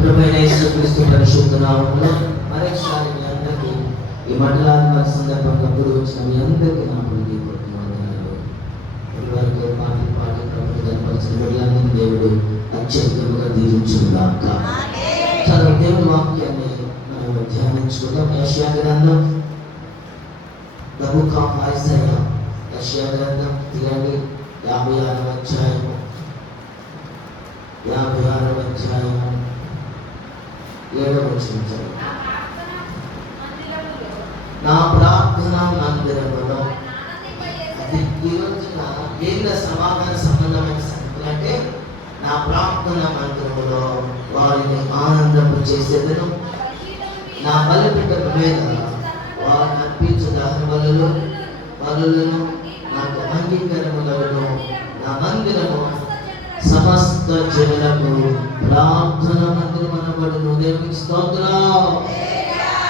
ప్రభువైన యేసుక్రీస్తు పరిశుద్ధ నామములో మరొకసారి మీ అందరికీ ఈ మండలాల సందర్భంగా కూడి వచ్చిన మీ అందరికీ నా హృదయపూర్వక వందనాలు. ఇదివరకు పాటలు పాడి ప్రభువుని కనపరిచిన బిడ్డలందరినీ దేవుడు అత్యధికంగా దీవించుగాక. చదువు దేవుని వాక్యాన్ని మనం ధ్యానించుకుందాం. యెషయా గ్రంథం, ద బుక్ ఆఫ్ ఐజాయా, యెషయా గ్రంథం తీయండి 56వ అధ్యాయము 7వ వచనం. నా ప్రార్థన మందిరములో ఈ రోజున ఏళ్ళ సమాధాన సంబంధమైన సంగతులు అంటే నా ప్రార్థన మందిరములో వారిని ఆనందము చేసేదను. నా బలిపీఠం మీద వారు అర్పించు దహన బలులను నాకు అంగీకారములను నా మందిరము సమస్త జనులకు ప్రార్థన మందిరం అనబడును. దేవునికి స్తోత్రం.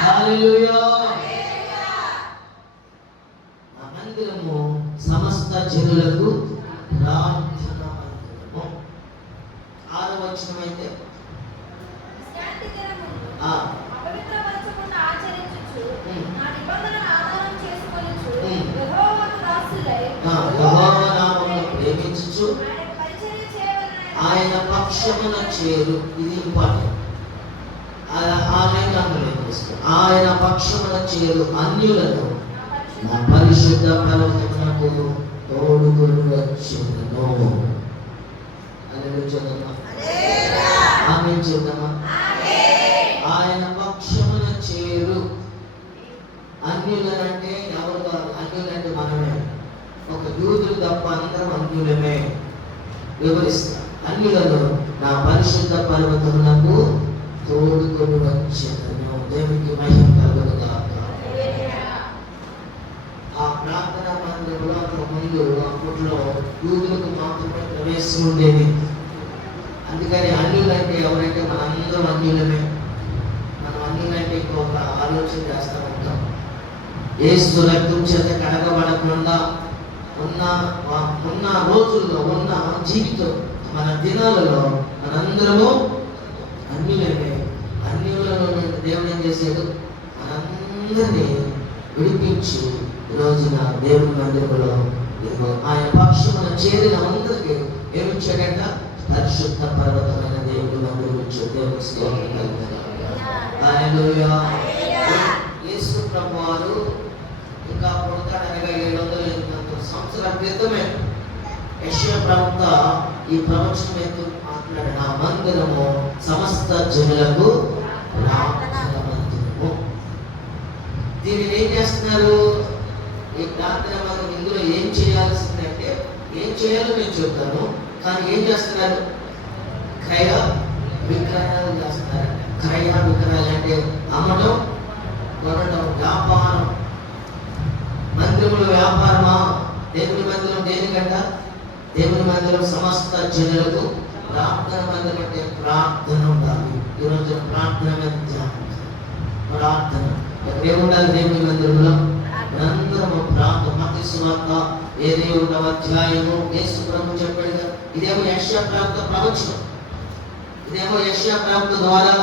హల్లెలూయా. నా మందిరము సమస్త జనులకు ప్రార్థన మందిరము. 6వ వచనం అయితే ప్రేమించు ఆయన పక్షమున చేరు. ఇది ఇంపార్టెంట్. ఆయన పక్షమున చేరు అన్యులను నా పరిశుద్ధ పర్వతమునకు తోడుకొని వచ్చును. ఆమేన్ చెప్తామా? ఆయన పక్షమున చేరు అన్యులనంటే ఎవరు కాదు. అన్యులంటే మనమే. ఒక యూదులు తప్ప అందరం అన్యులమే. వివరిస్తా. అన్యులను నా పరిశుద్ధ పర్వతమునకు తోడుకొని వచ్చెదను. దేవునికి మహిమ కలుగునుగాక. ఆ ప్రార్థన మందిరంలో ముందు అప్పట్లో యూదులకు మాత్రమే ప్రవేశం ఉండేది. అందుకని అన్యులంటే ఎవరంటే మనందరం అన్యులమే. మనం అన్యులంటే ఇంకొక ఆలోచన చేస్తూ ఉంటాం. యేసు రక్తం చేత కడగబడకుండా ఉన్న రోజుల్లో ఉన్న జీవితం మన దినాలలో మనందరము అన్యులమే. అన్యులలో దేవుడు ఏం చేశాడు? మనందరినీ విడిపించి రోజున దేవుని మందిరంలో ఆయన పక్షమున చేరిన అందరికీ ఏమిచ్చాడంట? పరిశుద్ధ పర్వతమైన దేవుని మందిరం ఇచ్చాడు. దేవుని స్తోత్రం కలుగునుగాక. హల్లెలూయా. యేసు ప్రభువారు ఇంకా పుడతాడనగా 700 సంవత్సరాల క్రితమే యెషయా ప్రవక్త ఈ ప్రవచనం ఎత్తు మాట్లాడిన నా మందిరము సమస్త జనులకు ప్రార్థన మందిరము. దీనిని ఏం చేస్తున్నారు? ఈ ప్రార్థన మందిరం ఇందులో ఏం చేయాల్సిందంటే ఏం చేయాలో నేను చెప్తాను. కానీ ఏం చేస్తున్నారు? క్రయ విక్రయాలు చేస్తున్నారు. క్రయ విక్రయాలు అంటే అమ్మడం, కొనడం, వ్యాపారం. మందిరంలో వ్యాపారమా? దేవుని మందిరం దేనికంట? దేవుని మందిరం సమస్త జనులకు ప్రార్థన మందిరం అంటే ప్రార్థన ఉండాలి. ఈరోజు ప్రార్థన మీద ధ్యానం. ప్రార్థన ఏముండాలి దేవుని మందిరంలో? అందరము ప్రార్థన. మత్తయి సువార్త 7వ అధ్యాయము యేసు ప్రభు చెప్పాడు. ఇదేమో యెషయా ప్రవక్త ప్రవచనం. ఇదేమో యెషయా ప్రవక్త ద్వారా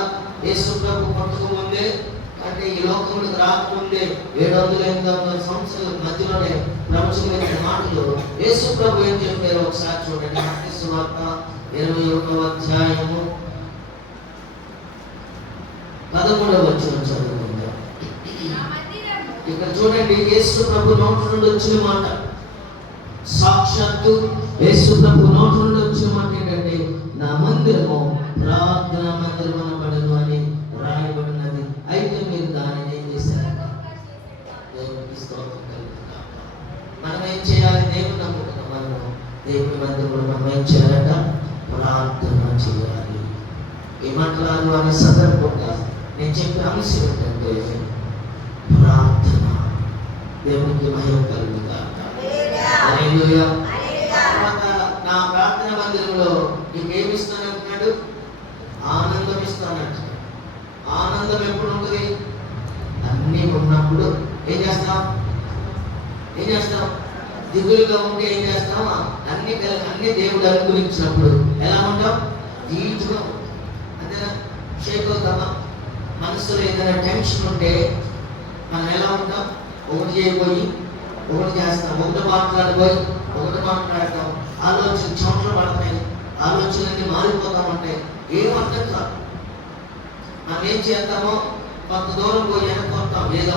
యేసు ప్రభు పుట్టక ముందే, అంటే ఈ లోకంలోకి రాకముందే 700-800 సంవత్సరాల మధ్యలోనే ప్రవచనమైన మాటలు యేసు ప్రభు ఏం చెప్పారో ఒకసారి చూడండి. మత్తయి సువార్త 21వ అధ్యాయము 13వ వచనం చదువుకుందాం. ఇక్కడ చూడండి, యేసు ప్రభు నోటి నుండి వచ్చిన మాట, సాక్షాత్తు యేసు ప్రభు నోటి నుండి వచ్చిన మాట ఏంటంటే నా మందిరము ప్రార్థన మందిరం అనబడను అని రాయబడినది. అయితే మీరు దానిని ఏం చేశారు? దేవునికి స్తోత్రం కలుగునుగాక. మనం ఏం చేయాలి? దేవుని నమ్ముకున్నాం. మనం దేవుని మందిరంలో మనం ఏం చేయాలట? ప్రార్థన చేయాలి. ఏమంటారు అనే సందర్భంగా నేను చెప్పే అంశం ఏంటంటే ప్రార్థన. దేవునికి మహిమ కలుగునుగాక. హల్లెలూయా. నా ప్రార్థన మందిరంలో నీకేమి ఇస్తానంటున్నాడు? ఆనందం ఇస్తానంట. ఆనందం ఎప్పుడు ఉంటుంది? అన్నీ ఉన్నప్పుడు ఏం చేస్తాం? దిగులుగా ఉంటే ఏం చేస్తాం? అన్ని దేవుడు అనుగ్రహించినప్పుడు ఎలా ఉంటాం? నీట్గా. అంతేనా? చేయబోతామా? మనసులో ఏదైనా టెన్షన్ ఉంటే మనం ఎలా ఉంటాం? ఒకటి చేయబోయి ఒకటి చేస్తాం, ఒకటి మాట్లాడిపోయి ఒకటి మాట్లాడతాం. ఆలోచన చెమటలు పడతాయి, ఆలోచనలన్నీ మారిపోతా ఉంటాయి. ఏం అర్థం కాదు. మనం ఏం చేద్దామో కొంత దూరం పోయి వెనకొస్తాం, ఏదో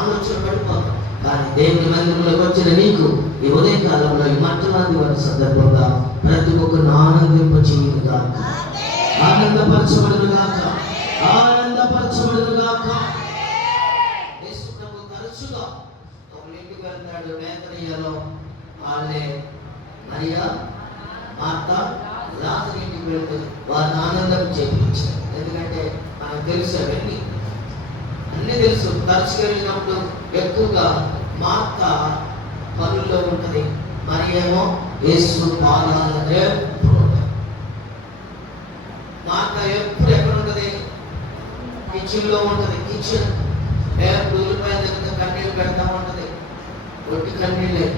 ఆలోచన పడిపోతాం. కానీ దేవుని మందిరంలోకి వచ్చిన నీకు ఈ ఉదయ కాలంలో ఈ మట్టలాది వారి సందర్భంగా ప్రతి ఒక్కరిని ఆనందింపచేయునుగా, ఆనందపరచబడునుగాక, ఆనందపరచబడునుగాక. యేసు ప్రభు తరచుగా ఒక ఇంటికి వెళ్తాడు. బేతనియలో వాళ్ళే మరియా, మార్తా, లాజరు ఇంటికి వెళ్తే వారిని ఆనందం చేయించారు. ఎందుకంటే మనకు తెలుసు అన్నీ తెలుసు. తరచుగా వెళ్ళినప్పుడు ఎక్కువగా మార్తా పనుల్లో ఉంటుంది, మరి ఏమో యేసు పాదాల ఎప్పుడు ఉంటుంది. మార్తా ఎప్పుడు ఎక్కడ ఉంటుంది? కిచెన్లో ఉంటుంది. కిచెన్ ఎప్పుడు ఉల్లిపాయల దగ్గర కన్నీళ్ళు పెడతా ఉంటుంది. ఒట్టి కన్నీళ్ళే.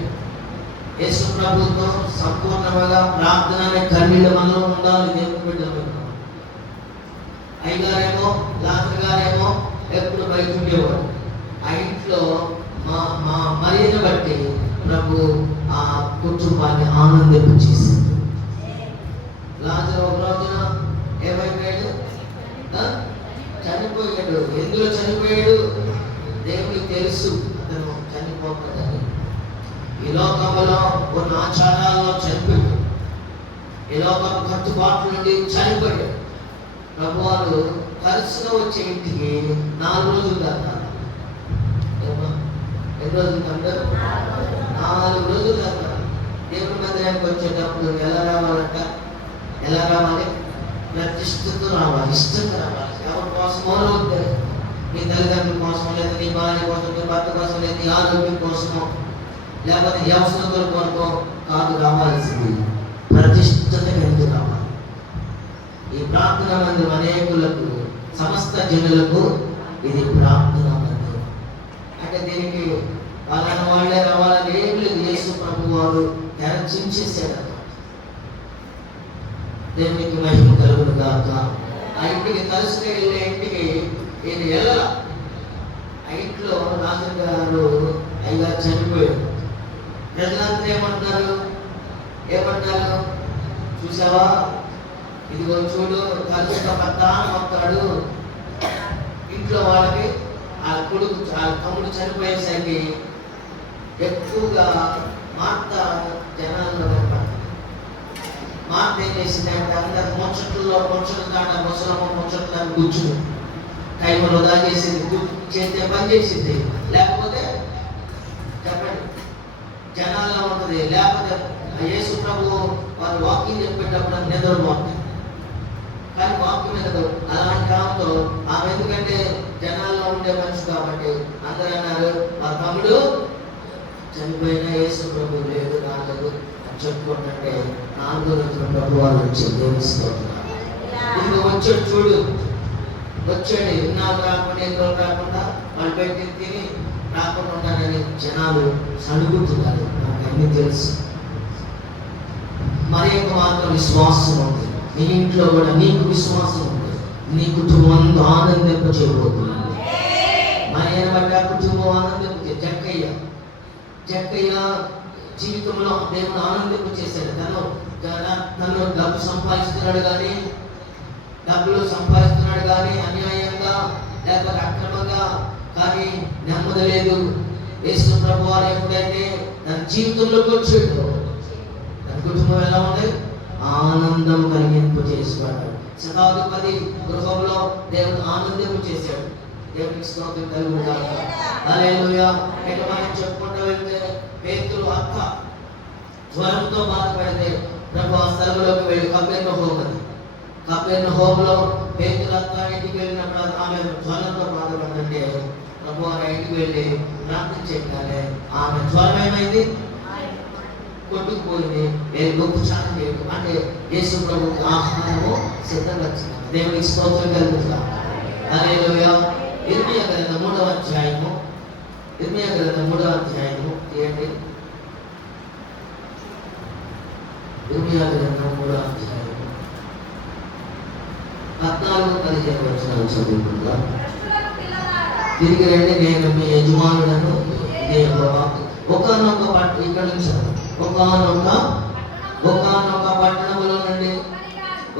యేసు ప్రభుత్వం సంపూర్ణంగా ప్రార్థన అనే కన్నీళ్ళ మనలో ఉండాలి. దేవుని బిడ్డలు అయ్యగారేమో లాజరు గారేమో ఎప్పుడు బయట ఉండేవాడు. ఆ ఇంట్లో మా మరియను బట్టి ప్రభు ఆ కుటుంబాన్ని ఆనందింపచేసింది. లాజరు ఒక రోజున ఏమైపోయాడు? చనిపోయాడు. ఎందులో చనిపోయాడు? దేవునికి తెలుసు అతను చనిపోకూడదని. ఈ లోకంలో కొన్ని ఆచారాల్లో చనిపోయాడు, ఈ లోకం కట్టుబాటు నుండి చనిపోయాడు. ప్రభు వారు తరచుగా వచ్చే ఇంటికి 4 రోజులు దాకా. ఎన్ని రోజులు కంటారు? 4 రోజులు దాకా. దేవుని మందిరానికి వచ్చేటప్పుడు ఎలా రావాలంట? ఎలా రావాలి? ప్రతిష్టతో రావాలి, ఇష్టంగా రావాలి. ఎవరి కోసమో వద్దు. నీ తల్లిదండ్రుల కోసం, లేదా నీ భార్య కోసం, నీ భర్త కోసం, లేదా నీ ఆరోగ్యం కోసమో, లేకపోతే వ్యవస్థల కొరకు కాదు రావాల్సింది. ప్రతిష్టత ఎందుకు రావాలి? ఈ ప్రార్థన మందిరం అనేకులకు, సమస్త జనులకు ఇది ప్రార్థన మందిరం. అంటే దీనికి వాళ్ళే రావాలని ఏం లేదు. యేసు ప్రభు వారు తెరచించేసాడు. దేవునికి మహిమ కలుగును గాక. ఆ ఇంటికి తరచుగా వెళ్ళే ఇంటికి ఈయన వెళ్ళాల. ఆ ఇంట్లో లాజరు గారు అయ్యగారు చనిపోయాడు. ప్రజలంతా ఏమంటారు? చూసావా, ఇదిగో చూడు, తరచుగా పెద్ద వస్తాడు. ఇంట్లో వాళ్ళకి ఆ తమ్ముడు చనిపోయేసరికి ఎక్కువగా మార్తా జనాల్లో కనపడతాడు. మార్త ఏం చేసిందంటే అందరు ముచ్చట్లలో ముచ్చట్లు కూర్చుని టైం వృధా చేసింది. చేస్తే పని చేసింది, లేకపోతే చెప్పండి జనాల్లో ఉంటుంది. లేకపోతే యేసు ప్రభు వారు వాకింగ్ చెప్పేటప్పుడు నిద్రపోతుంది. కానీ వాక్యం మీద అలాంటి ఆమెతో ఆమె, ఎందుకంటే జనాల్లో ఉండే మనిషి కాబట్టి అందరూ అన్నారు, మా తమ్ముడు చనిపోయినా యేసు ప్రభు లేదు, రాలేదు అని చెప్పుకుంటుంటే 4వ రోజున ప్రభు వాళ్ళు వచ్చి దేవిస్తున్నారు. ఇది వచ్చాడు చూడు, వచ్చాడు. ఇన్నాళ్ళు రాకుండా, ఎన్ని రోజులు రాకుండా వాళ్ళు పెట్టి తిని రాకుండా ఉంటారని జనాలు సడుగుతున్నారు. నాకు అన్నీ తెలుసు. మరి మాత్రం విశ్వాసం ఉంది. నీ ఇంట్లో కూడా నీకు విశ్వాసం ఉంది. నీ కుటుంబం అంతా ఆనందింపచేయబోతున్నాను. మరి బట్టి ఆ కుటుంబం ఆనందింప. జక్కయ్య జీవితంలో దేవుడు ఆనందింపచేశాడు. తను డబ్బులు సంపాదిస్తున్నాడు కానీ అన్యాయంగా లేకపోతే అక్రమంగా కానీ నెమ్మది లేదు. యేసు ప్రభు వారు ఎప్పుడైతే తన జీవితంలోకి వచ్చాడు, తన కుటుంబం ఎలా ఉంది? ఆనందం కలిగింపు చేశాడు. శతాధిపతి గృహంలో దేవుడు ఆనందింపు చేశాడు. దేవునికి స్తోత్రం కలుగును గాక. హల్లెలూయా. ఇక మనం చెప్పుకుంటూ వెళ్తే పేతురు అక్క జ్వరంతో బాధపడితే ప్రభు ఆ స్థలంలోకి వెళ్ళి కపెర్నహూములో పేతురు అక్క ఇంటికి వెళ్ళినప్పుడు ఆమె జ్వరంతో బాధపడుతుంటే ప్రభు వారి ఇంటికి వెళ్ళి ప్రార్థన చేయగానే ఆమె జ్వరం ఏమైంది? కొట్టుకుపోయింది. ఉపచారం చేయడం అంటే యేసు ప్రభువుకి ఆహారము సిద్ధంగా వచ్చింది. దేవునికి స్తోత్రం కలుగును గాక. హల్లెలూయా. ఇర్మియా గ్రంథం 3వ అధ్యాయము తీయండి. ఇర్మియా గ్రంథం 3వ అధ్యాయము 14-15 వచనాలు చదువుకుందాం. తిరిగి రండి, నేను మీ యజమానులను ఒకనొక ఇక్కడ నుంచి ఒకనొక పట్టణములో నుండి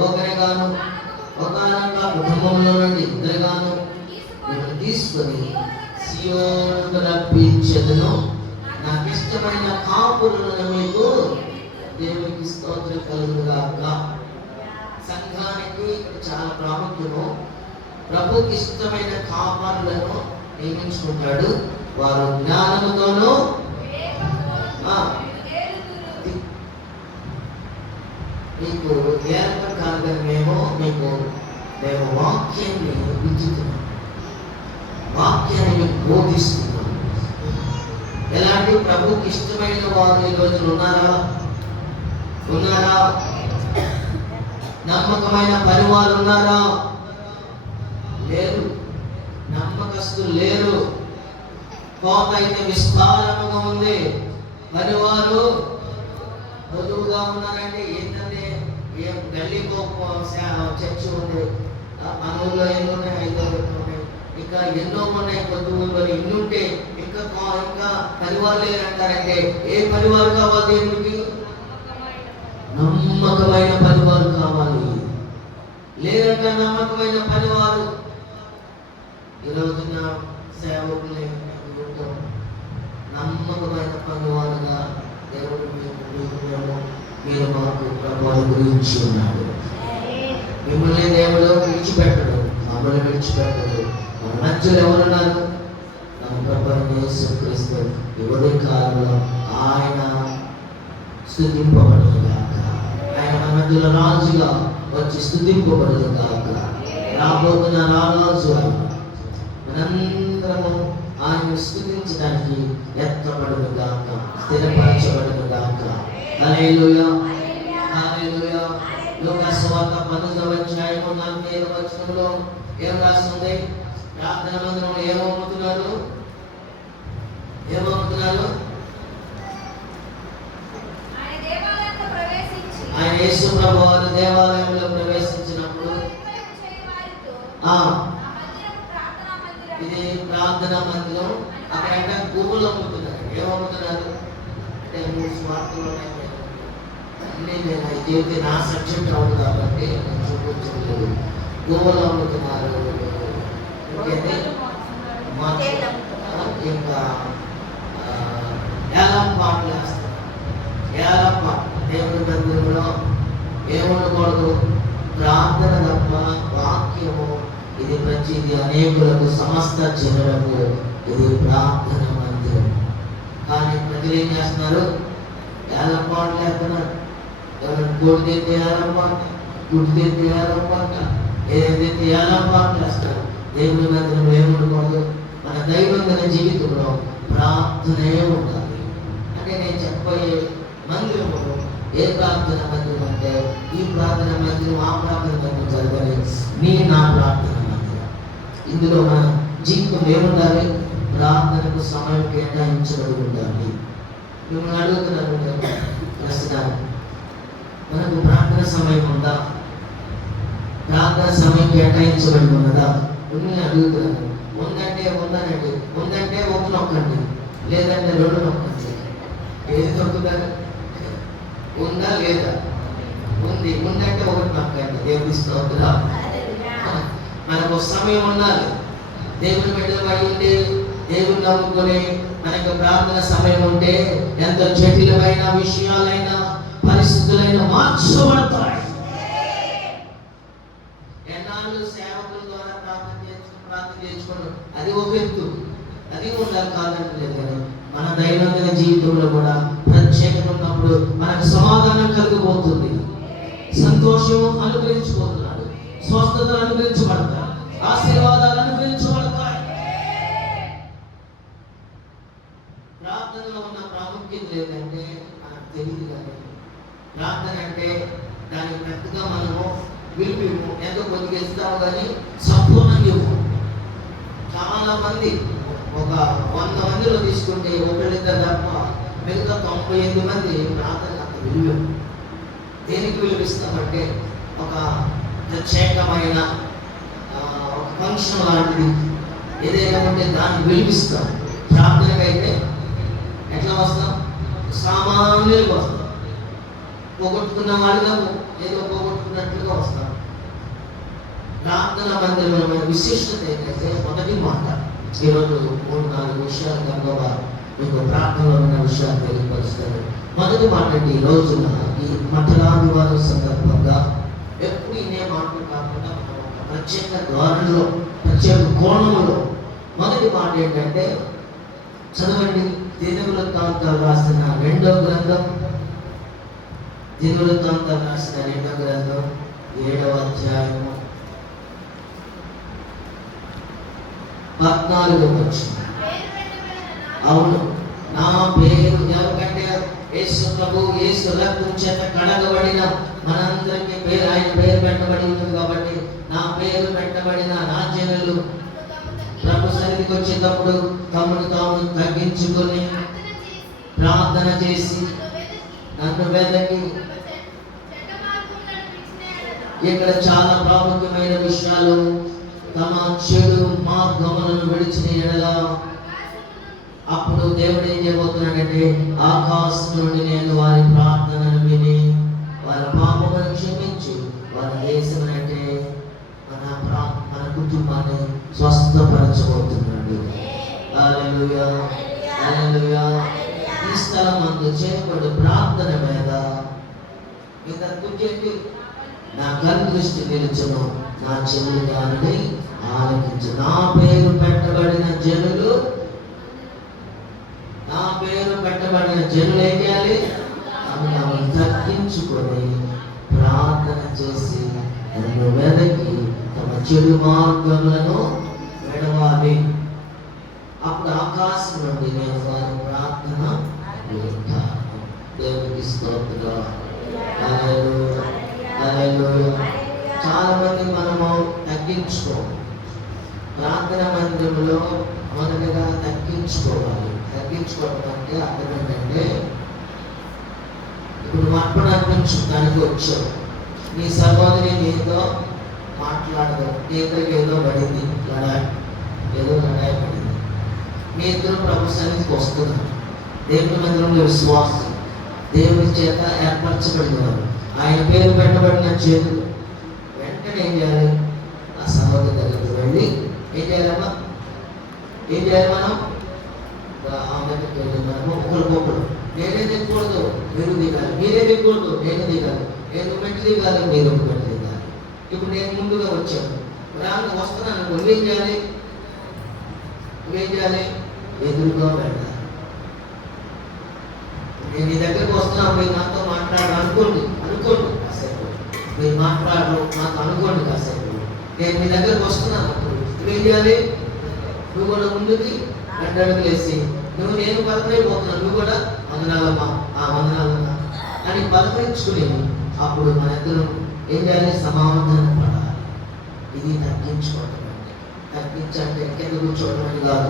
ఒకరిగాను ఒకనొక కుటుంబంలో నుండి ఇద్దరుగాను నేను తీసుకొని సియోనుకు రప్పించెదను. నాకు ఇష్టమైన కాపురులను మీకు దేవునికి స్తోత్రం కలుగుగాక. సంఘానికి చాలా ప్రాముఖ్యము. ప్రభుకి ఇష్టమైన కాపరులను నియమించుకుంటాడు. వారు జ్ఞానముతోనూ మీకు ఏర్పడి కాదు, కానీ మేము వాక్యాన్ని విద్యుతున్నాం, వాక్యాన్ని మీకు బోధిస్తున్నాం. ఎలాంటి ప్రభుకి ఇష్టమైన వారు ఈ రోజులు ఉన్నారా? నమ్మకమైన పనివారు ఉన్నారా? లేరు. నమ్మకస్తులు లేరు. కోత అయితే విస్తారముగా ఉంది. పనివారు పొదువుగా ఉన్నారంటే ఏంటంటే గల్లీకో చర్చి ఉంది, మన ఊళ్ళో ఎన్నో ఉన్నాయి, 5 ఉన్నాయి, ఇంకా ఎన్నో ఉన్నాయి. కొద్ది ఊళ్ళో ఇన్నుంటే ఇంకా పనివారు లేరంటారంటే ఏ పనివారు కావాలి? దేవుడికి నమ్మకమైన పనివారు కావాలి. లేదంట నమ్మకమైన పనివారు. ఈ రోజున సేవకులే నమ్మకమైన పనివారుగా దేవుడు మీరు మాకు ప్రభావం గురించి ఉన్నాడు. మిమ్మల్ని దేవుడు విడిచిపెట్టడు, మమ్మల్ని విడిచిపెట్టడు. మన మధ్యలో ఎవరున్నారు? మన ప్రభువైన యేసుక్రీస్తు. ఈ ఉదయకాలంలో ఆయన స్తుతింపబడును గాక. ఆయన మన మధ్యలో రాజుగా వచ్చి స్తుతింపబడును గాక. రాబోతున్న రారాజు ఆయన. మనందరము ఆయన స్తుతించడానికి ఎత్తబడును గాక, స్థిరపరచబడును గాక. హల్లెలూయా, హల్లెలూయా. యోహాను సువార్త 18వ అధ్యాయము 45వ వచనంలో ఏం రాస్తుంది? ప్రార్థన మందిరంలో ఏమవుతున్నారు? ఆయన యేసు ప్రభువారు దేవాలయంలో ప్రవేశించినప్పుడు ఇది ప్రార్థనా మందిరం. అక్కడ గురువులు అమ్ముతున్నారు. ఏమమ్ముతున్నారు అంటే 3 స్వార్థలు అన్నీ. నేను అయితే నా సబ్జెక్ట్ అవును కాబట్టి నేను చూపించలేదు. గురువులు అమ్ముతున్నారు. ఇంకా ఏలం పాటలు వేస్తారు. ఏలం పాట దేవుడి మందిరంలో ఏముండకూడదు? ప్రార్థన తప్ప వాక్యము. ఇది ప్రతిది అనేకులకు, సమస్త జనులకు ఇది ప్రార్థన మందిరం. కానీ ప్రజలు ఏం చేస్తున్నారు? ఏలం పాటలు వేస్తున్నారు. ఎవరైనా కోడి తెస్తే ఏలం పాట, గుడ్డు తెస్తే ఏలం పాట, ఏదైతే ఏలం పాటలు వేస్తారు. దేవుడి మందిరంలో ఏముండకూడదు? మన దైనందిన జీవితంలో ప్రార్థనే ఉండాలి. అంటే నేను చెప్పబోయే మందిరము ఏ ప్రార్థన మందిరం అంటే ఈ ప్రార్థన మందిరం, ఆ ప్రార్థన మందిరం జరగని నా ప్రార్థన మందిరం. ఇందులో మన జీవితం ఏముండాలి? ప్రార్థనకు సమయం కేటాయించబడి ఉండాలి. మిమ్మల్ని అడుగుతున్నాను ప్రశ్న, మనకు ప్రార్థన సమయం ఉందా? ప్రార్థన సమయం కేటాయించబడి ఉన్నదా? మిమ్మల్ని అడుగుతున్నాను. ఉందంటే ఒకటి నొక్కండి, లేదంటే 2 నొక్కండి. ఏది నొక్కుతారు? ఉందా లేదా? ఉందంటే ఒకటి నొక్కండి. దేవుని స్తోత్రం. మనకు సమయం ఉండాలి. దేవుని బిడ్డలు అయ్యింది, దేవుని నమ్ముకొని మనకు ప్రార్థన సమయం ఉంటే ఎంత జటిలమైన విషయాలైనా పరిస్థితులైనా మార్చబడతాయి. ఎన్నాళ్ళు సేవకుల ద్వారా ప్రార్థన చేసుకోవడం అది ఒక ఎత్తు, అది ఉండాలి కాదంటలేదు. కానీ మన దైనందిన జీవితంలో కూడా ప్రత్యేకత ఉన్నప్పుడు మనకు సమాధానం కలిగిపోతుంది, సంతోషం అనుగ్రహించిపోతున్నాడు, స్వస్థతలు అనుగ్రహించబడతాయి, ఆశీర్వాదాలు అనుగ్రహించబడతాయి. ప్రార్థనలో ఉన్న ప్రాముఖ్యత ఏంటంటే మనకు తెలియదు. కానీ ప్రార్థన అంటే దానికి పెద్దగా మనము విలువ ఎంతో కొద్దిగా ఇస్తాము, కానీ సంపూర్ణంగా ఇవ్వము. చాలా మంది ఒక 100 మందిలో తీసుకుంటే 1-2 తప్ప మిగతా 98 మంది ప్రార్థన అంత విలువ. దేనికి విలువిస్తామంటే ఒక ప్రత్యేకమైన ఒక ఫంక్షన్ లాంటిది ఏదైనా ఉంటే దాన్ని వెలిగిస్తాం. ప్రార్థనకైతే ఎట్లా వస్తాం? సామాన్యులుగా వస్తాం. పోగొట్టుకున్న వాళ్ళుగా ఏదో పోగొట్టుకున్నట్లుగా వస్తాం. ప్రార్థన మందిరమైన విశిష్టత ఏంటంటే మొదటి మాట. ఈరోజు 3-4 విషయాలు కనుక మీకు ప్రార్థనలో ఉన్న విషయాలు తెలియపరుస్తారు. మొదటి మాట అంటే ఈ రోజున ఈ మఠలాదివారం సందర్భంగా ఎప్పుడు ఇనే మాటలు కాకుండా ఒక ప్రత్యేక ధోరణిలో, ప్రత్యేక కోణంలో మొదటి మాట ఏంటంటే చదవండి. దినవృత్తాంతాలు రాసిన 2వ గ్రంథం, దినవృత్తాంతాలు రాసిన 2వ గ్రంథం 7వ అధ్యాయము 14వ వచనం. అవును, నా పేరు ఎవరికంటే యేసు ప్రభు, యేసు రక్తం చేత కడగబడిన మనందరికీ పేరు, ఆయన పేరు పెట్టబడి ఉంది కాబట్టి నా పేరు పెట్టబడిన నా జనులు ప్రభు సన్నిధికి వచ్చేటప్పుడు తమను తాము తగ్గించుకొని ప్రార్థన చేసి నన్ను వెదకి. ఇక్కడ చాలా ప్రాముఖ్యమైన విషయాలు. తమ చెడు మార్గములను విడిచిన ఎడల అప్పుడు దేవుడు ఏం చేయబోతున్నాడంటే ఆకాశం నుండి నేను వారి ప్రార్థనను విని వారి పాపములను క్షమించి వారి దేశం అంటే మన కుటుంబాన్ని స్వస్థపరచబోతున్నాడు. హల్లెలూయా, హల్లెలూయా. ఈ స్థలమందు చేయబడు ప్రార్థన మీద ఇంతటి నా కన్ను దృష్టి నిలుచును, నా చెవులు దానిని ఆలకించు. నా పేరు పెట్టబడిన జనులు, నా పేరు పెట్టబడిన జనులు ఏం చేయాలి? ఆమె తగ్గించుకొని ప్రార్థన చేసి నన్ను వెదకి తమ చెడు మార్గములను విడవాలి. అప్పుడు ఆకాశం నుండి నేను వారి ప్రార్థన వింటాను. దేవునికి స్తోత్రం. హల్లెలూయా, హల్లెలూయా. చాలా మంది మనము తగ్గించుకోవాలి. ప్రార్థన మందిరంలో మొదటగా తగ్గించుకోవాలి. తగ్గించుకోవడం అంటే అర్థం ఏంటంటే, ఇప్పుడు అర్పణ అర్పించడానికి వచ్చావు, నీ సహోదరి నీతో మాట్లాడదు, నీ ఇద్దరికి ఏదో పడింది, ఏదో లడాయి పడింది, మీ ఇద్దరు ప్రభు సన్నిధికి వస్తున్నారు. దేవుని మందిరంలో విశ్వాసం, దేవుని చేత ఏర్పరచబడినవారు, ఆయన పేరు పెట్టబడిన చేతులు. వెంటనే ఏం చేయాలి? ఆ సహోదరి దగ్గరికి వెళ్ళి ఏం చేయాలమ్మా? ఏం చేయాలి? మనం మనము ఒకరికొకరు, నేనే దిగకూడదు మీరు దిగాలి, మీరే దిగకూడదు నేను దిగాలి, నేను మెట్టు దిగాలి మీరు మెట్టు దిగాలి. ఇప్పుడు నేను ముందుగా వచ్చాను, రాను వస్తున్నాను, నువ్వేం చేయాలి? నువ్వేం చేయాలి? ఎదురుగా వెళ్ళాలి. నేను నీ దగ్గరికి వస్తున్నాను, మీరు నాతో మాట్లాడాలి అనుకోండి కాసేపు, మీరు మాట్లాడరు నాతో అనుకోండి కాసేపు. నేను మీ దగ్గరకు వస్తున్నాను, నువ్వేం చేయాలి? నువ్వు కూడా ముందుకి 2 అడుగులు వేసి, నువ్వు నేను పలకరైపోతున్నాను, నువ్వు కూడా వందనాలమ్మా వందనాలమ్మా అని పలకరించుకుని అప్పుడు మన ఇద్దరు ఏం చేయాలి? సమాధానం పడాలి. ఇది తగ్గించుకోవడం అంటే. తగ్గించంటే కింద కూర్చోవడం అని కాదు.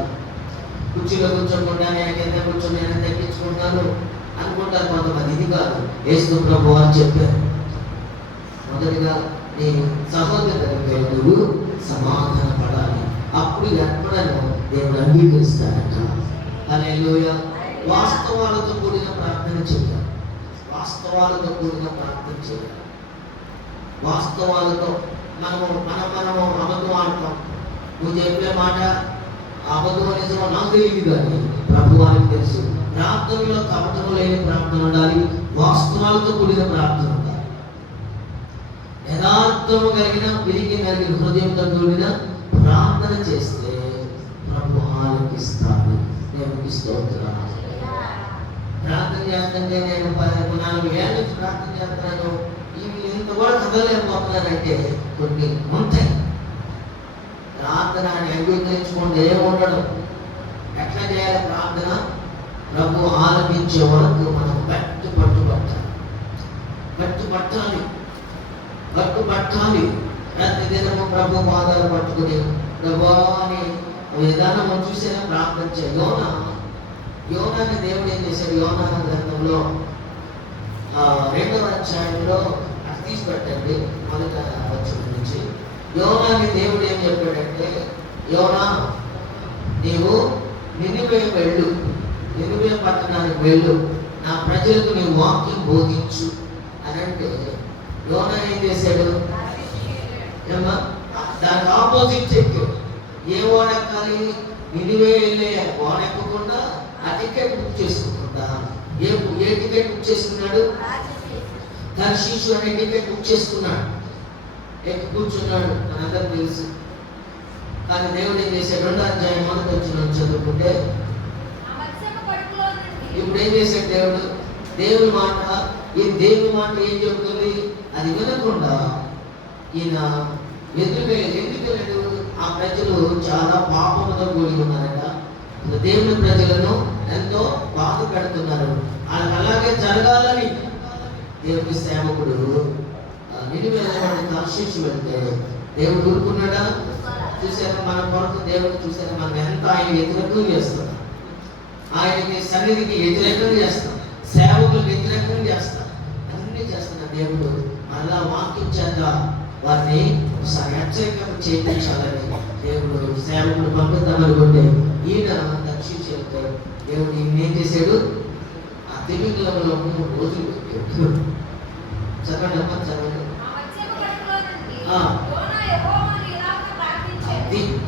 కుర్చీలో కూర్చోకుండా నేను కింద కూర్చొని నేను తగ్గించుకుంటాను అనుకుంటారు కొంతమంది. ఇది కాదు. యేసు ప్రభు అని చెప్పారు, మొదటిగా నీ సహోదరు దగ్గరికి నువ్వు సమాధాన పడాలి. అప్పుడు ఎప్పుడైనా దేవుడు అంగీకరిస్తాడట. హల్లెలూయా. వాస్తవాలతో కూడిన ప్రార్థన చేయాలి. వాస్తవాలతో కూడిన ప్రార్థన చేయాలి. వాస్తవాలతో మనము అబద్ధం ఆడతాం. నువ్వు చెప్పే మాట అబద్ధం నిజమో నాకు తెలియదు, కానీ ప్రభు వారికి తెలుసు. ప్రార్థనలో కపటము లేని ప్రార్థన ఉండాలి. వాస్తవాలతో కూడిన ప్రార్థన ఉండాలి. యథార్థము కలిగిన విరిగి కలిగిన హృదయంతో కూడిన ప్రార్థన చేస్తే ప్రభు ఆలకిస్తాడు. దేవునికి స్తోత్రం. ప్రార్థన చేస్తుంటే నేను 4 ఏళ్ళ నుంచి ప్రార్థన చేస్తున్నాను, ఇవి ఇంత కూడా చదవలేకపోతున్నానంటే కొన్ని ఉంటాయి. ప్రార్థన అంగీకరించుకుంటే ఏముండడం. ఎట్లా చేయాలి ప్రార్థన? ప్రభు ఆలకించే వరకు మనం పట్టుబట్టాలి. ప్రతి దినము ప్రభు పాదాలు పట్టుకుని ప్రభా అని విధానం చూసేలా ప్రార్థన చేయాలి. యోనాని దేవుడు ఏం చేశాడు? యోనా గ్రంథంలో 2వ అధ్యాయంలో అది తీసి పెట్టండి మొదట వచ్చిన నుంచి. యోనాని దేవుడు ఏం చెప్పాడంటే, యోనా నీవు నినివే వెళ్ళు, నినివే పట్టణానికి వెళ్ళు, నా ప్రజలకు నీ వాక్యం బోధించు అని అంటే యోనా ఏం చేశాడు? ఏమా దానికి ఆపోజిట్ చెప్పాడు. ఏ ఓడెక్కాలి? నినివే వెళ్ళే ఓడెక్కకుండా ఆ టికెట్ బుక్ చేసుకుంటా. ఏ టికెట్ బుక్ చేసుకున్నాడు? తర్షీషు అనే టికెట్ బుక్ చేసుకున్నాడు, ఎక్కి కూర్చున్నాడు, మనందరికి తెలుసు. కానీ దేవుడు ఏం చేశాడు? 2వ అధ్యాయం మొదటి వచ్చిన చదువుకుంటే ఇప్పుడు ఏం చేశాడు దేవుడు? దేవుని మాట ఏం చెబుతుంది? అది వినకుండా ఈయన ఎందుకు ఆ ప్రజలు చాలా పాపముతో కూడి ఉన్నారట. దేవుని ప్రజలను ఎంతో బాధ పెడుతున్నారు. వాళ్ళకి అలాగే జరగాలని దేవుని సేవకుడు నినివే తర్షీషు వెళ్తే దేవుడు ఊరుకున్నాడా? చూసారా మన కొరకు దేవుడు? చూసారా మనం ఎంత ఆయన వ్యతిరేకం చేస్తాం, ఆయనకి సన్నిధికి వ్యతిరేకం చేస్తాం, సేవకులకు వ్యతిరేకం చేస్తాం, అన్ని చేస్తున్న దేవుడు మళ్ళా వాక్యం చేత వారిని ఒకసారి హెచ్చరిక చేయించాలని దేవుడు సేవకుడు పంపిద్దామనుకుంటే ఈయన తర్షీషు వెళ్తే దేవుడు ఈయన ఏం చేశాడు? ఆ తిమింగలంలో 3 రోజులు పెట్టాడు. చదవండి అమ్మ, చదవండి.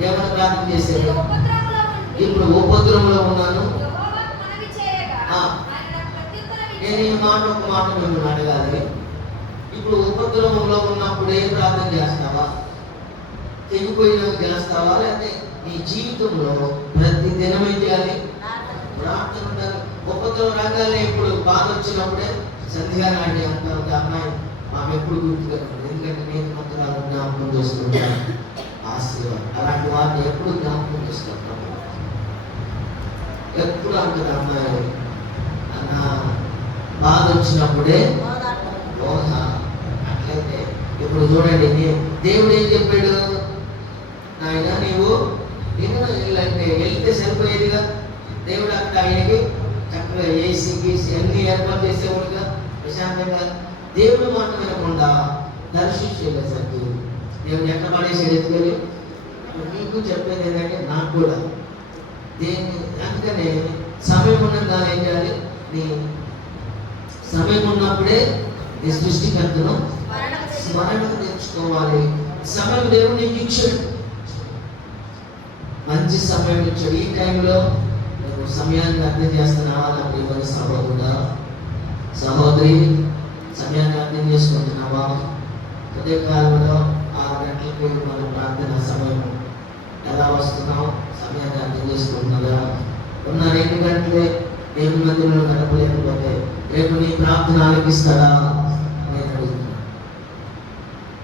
ఏమైనా ప్రార్థన చేశాడు? ఇప్పుడు ఉపద్రవంలో ఉన్నాను. నేను ఈ మాట ఒక మాట మిమ్మల్ని అడగాలి. ఇప్పుడు ఉపద్రవంలో ఉన్నప్పుడు ఏం ప్రార్థన చేస్తావా? తెగిపోయినవి చేస్తావా? లేకపోతే నీ జీవితంలో ప్రతి దినం ఏం చేయాలి? ప్రార్థన ఉండాలి. ఉపద్రవం రంగాలే ఇప్పుడు బాధ వచ్చినప్పుడే సంధ్యానాటి అంటారు, అమ్మాయి మాకు ఎప్పుడు గుర్తుగా ఉంటుంది. ఎందుకంటే నేను మంత్రాలు జ్ఞాపకం చేసుకుంటాను, ఆశీర్వాదం అలాంటి వారిని ఎప్పుడు జ్ఞాపకం చేసుకుంటాము. ఎప్పుడు అంటారు అమ్మాయి అన్న బాధ వచ్చినప్పుడే బోధ. అట్లయితే ఇప్పుడు చూడండి, దేవుడు ఏం చెప్పాడు? నాయన నీవు నిన్ను వెళ్ళంటే వెళ్తే సరిపోయేదిగా. దేవుడు అక్కడ ఆయనకి చక్కగా ఏసీ గీసి అన్ని ఏర్పాటు చేసేవాడుగా ప్రశాంతంగా. దేవుడు మాట వినకుండా తర్షీషు వెళ్ళేసరికి దేవుడు ఎక్కడ పడేసాడు? ఎత్తుకొని. నీకు చెప్పేది ఏంటంటే నాకు కూడా అందుకనే సమయం ఉన్నదా ఏం చేయాలి? నీ సమయం ఉన్నప్పుడే నీ సృష్టికర్తను స్మరణ తెచ్చుకోవాలి. సమయం దేవుడు నీకు ఇచ్చాడు, మంచి సమయం ఇచ్చాడు. ఈ టైంలో నువ్వు సమయాన్ని అర్థం చేస్తున్నావా? నా ప్రియమైన సహోదరుడా, సహోదరి, సమయాన్ని అర్థం చేసుకుంటున్నావా? ఉదయకాలంలో 6 గంటలకు మన ప్రార్థన సమయం ఎలా వస్తున్నావు? సమయాన్ని అర్థం చేసుకుంటున్నారా? ఉన్న 2 గంటలే దేవుని మందిరంలో గడపలేకపోతే రేపు నీ ప్రార్థన ఆలకిస్తాడా? నేను అడుగుతున్నా.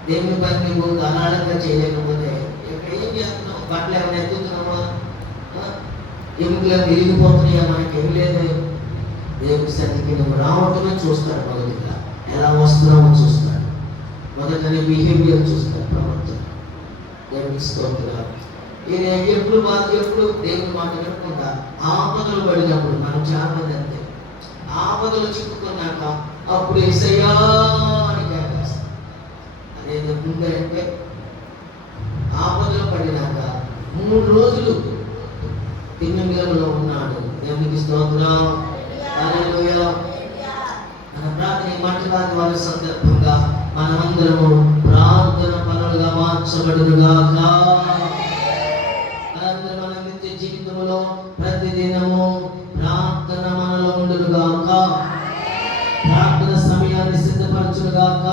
దేవుని పని నువ్వు ధారాళంగా చేయలేకపోతే ఇక్కడ ఏం చేస్తున్నావు? బట్టలు ఏమైనా ఎత్తుతున్నావా? ఎముకలు విరిగిపోతున్నాయా? మనకేం లేదు. దేవుని సన్నిధికి నువ్వు రావటమే చూస్తాడు. మొదటిగా ఎలా వస్తున్నావో చూస్తాడు. మొదట నీ బిహేవియర్ చూస్తాడు, ప్రవర్తన. దేవుని స్తోత్రం. ఈయన ఎప్పుడు దేవుని మాట వినకుండా ఆపదలు పడినప్పుడు మనం చాలా మంది అంతే, ఆపదలు చిక్కుకున్నాక అప్పుడు యేసయ్యా అని కేకేస్తాం. అదేదో ముందంటే ఆపదలు పడినాక 3 రోజులు తిమింగలంలో ఉన్నాడు. దేవునికి స్తోత్రం. హల్లెలూయా. మన ప్రార్థన మాట్లాడే వారి సందర్భంగా మనమందరము ప్రార్థన పనులుగా మార్చబడునుగాక. మనందరం మన నిత్య జీవితంలో ప్రతిదినము ప్రార్థన మనలో ఉండునుగాక. ప్రార్థన సమయాన్ని సిద్ధపరచునుగాక.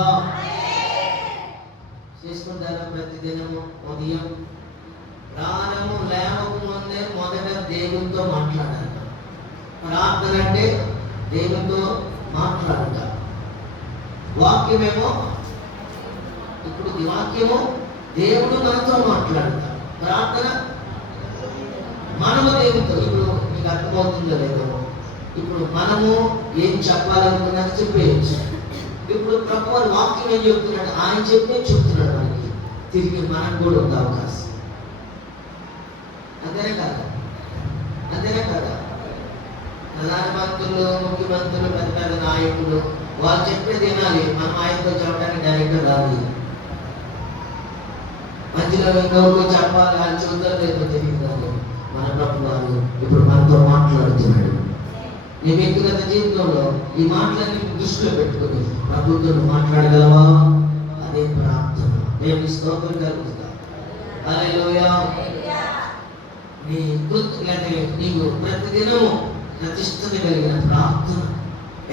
చేసుకుంటారా? ప్రతిదినము ఉదయం ప్రాణము లేవకు ముందే మొదట దేవునితో మాట్లాడాలి. ప్రార్థన అంటే దేవునితో మాట్లాడుట. వాక్యమేమో ఇప్పుడు వాక్యము దేవుడు మనతో మాట్లాడుతా. ప్రార్థన మనము దేవునితో. ఇప్పుడు మీకు అర్థమవుతుందో లేదో, ఇప్పుడు మనము ఏం చెప్పాలనుకున్నది చెప్పేయచ్చు. ఇప్పుడు ప్రభువు వాక్యం ఏం చెప్తున్నాడు? ఆయన చెప్పే చెప్తున్నాడు. మనకి తిరిగి మనకు కూడా ఉంది అవకాశం. అంతేనే కదా? ప్రధానమంత్రులు, ముఖ్యమంత్రులు, పెద్ద పెద్ద నాయకులు వాళ్ళు చెప్పేది వినాలి. మనం ఆయనతో చెప్పడానికి డైరెక్ట్ రాదు. మధ్యలో ఇంకొకరు చెప్పాలి, ఆయన చూద్దాం లేదో తెలియదు. కానీ మన ప్రభు వారు ఇప్పుడు మనతో మాట్లాడుతున్నాడు. నీ వ్యక్తిగత జీవితంలో ఈ మాటలన్నీ దృష్టిలో పెట్టుకుని ప్రభుత్వం మాట్లాడగలవా? అదే ప్రార్థన. దేవుని స్తోత్రం కలుగుతా. హల్లెలూయా. నీకు ప్రతిదినము ప్రతిష్టత కలిగిన ప్రార్థన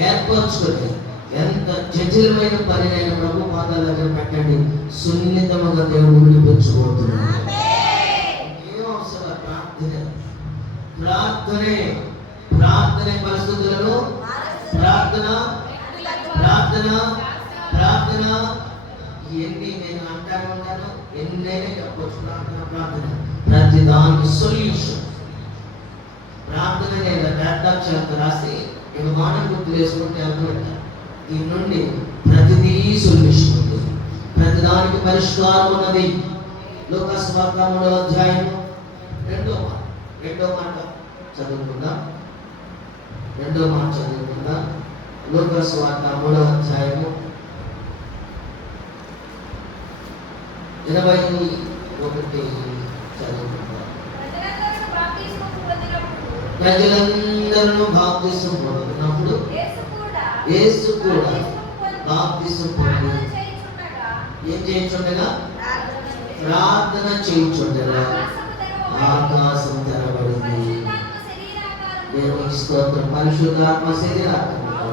ఏర్పరచుకొని ఎంత జటిలమైన పనినైనా ప్రభు పాదాల దగ్గర పెట్టండి. సున్నితముగా దేవుడు విడిపించుకోతున్నాడు. ఏం అవసరం? ప్రార్థనే పరిస్థితులను ప్రార్థన ఎన్ని నేను అంటాను ఉంటాను, ఎన్నైనా చెప్పవచ్చు. ప్రార్థన ప్రతి దానికి సొల్యూషన్. ప్రార్థన నేను వేదాక్షరాలతో రాసి ఇక మానం గుర్తు వేసుకుంటే అర్థమంటారు. దీని నుండి ప్రతిదీ సొల్యూషన్ ఉంది, ప్రతి దానికి పరిష్కారం ఉన్నది. లూకా సువార్త 3వ అధ్యాయం 2వ మాట చదువుకుందాం. 2వ మాట చదువుకుందాం. లూకా సువార్త 3వ అధ్యాయము 21 చదువుకుందాం. ప్రజలందరూ బాప్తిస్మం పొందుతున్నప్పుడు యేసు కూడా బాప్తిస్మం పొంది ఏం చేయించుండగా? ప్రార్థన చేయించుండగా ఆకాశం తెరబడింది. దేవుని స్తోత్రం. పరిశుద్ధాత్మ శరీరాకారంలో